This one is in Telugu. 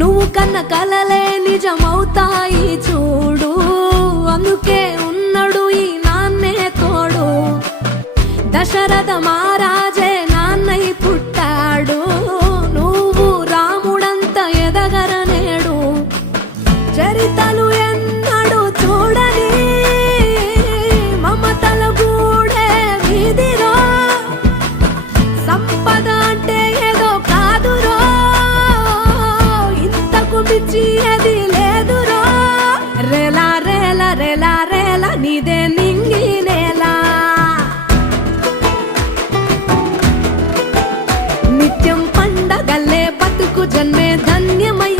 నువ్వు కన్న కలలే నిజమవుతాయి చూడు, అందుకే ఉన్నాడు ఈ నాన్నే తోడు. దశరథ మహారాజే నాన్నై పుట్టాడు, నువ్వు రాముడంత ఎదగరనేడు. చరితలు ఎన్నడు చూడని మమతల గూడే వీధిరో, సంపద అంటే ఏదో కాదురో, ఇంతకు మించి అది లేదురో. రేలా రేలా రేలా రేలా నీదే నింగి నేలా, నిత్యం పండగల్లే బతుకు జన్మే ధన్యమై